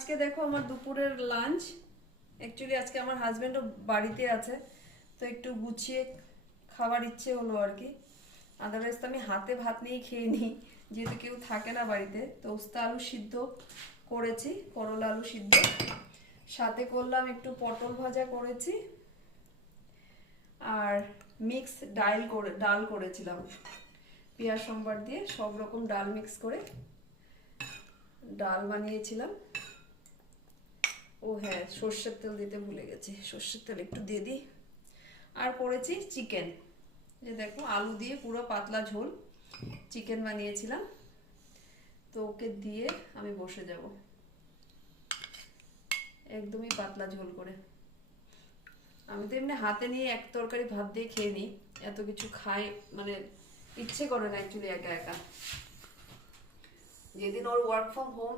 আজকে দেখো আমার দুপুরের লাঞ্চ। অ্যাকচুয়ালি আজকে আমার হাজবেন্ডও বাড়িতে আছে, তো একটু গুছিয়ে খাবার ইচ্ছে হলো আর কি। আদারওয়াইজ তো আমি হাতে ভাত নিয়েই খেয়ে নিই, যেহেতু কেউ থাকে না বাড়িতে। তো উস্তা আলু সিদ্ধ করেছি, করলা আলু সিদ্ধ, সাথে করলাম একটু পটল ভাজা করেছি, আর মিক্স ডাল করেছিলাম পেঁয়াজ সম্বার দিয়ে, সব রকম ডাল মিক্স করে ডাল বানিয়েছিলাম। ও হ্যাঁ, সর্ষের তেল দিতে ভুলে গেছি, সর্ষের তেল একটু দিয়ে দিই। আর করেছি চিকেন, যে দেখো আলু দিয়ে পুরো পাতলা ঝোল চিকেন বানিয়েছিলাম। তো ওকে দিয়ে আমি বসে যাব, একদমই পাতলা ঝোল করে। আমি তো এমনি হাতে নিয়ে এক তরকারি ভাত দিয়ে খেয়ে নিই, এত কিছু খাই মানে ইচ্ছে করে না অ্যাকচুয়ালি একা একা। যেদিন ওর ওয়ার্ক ফ্রম হোম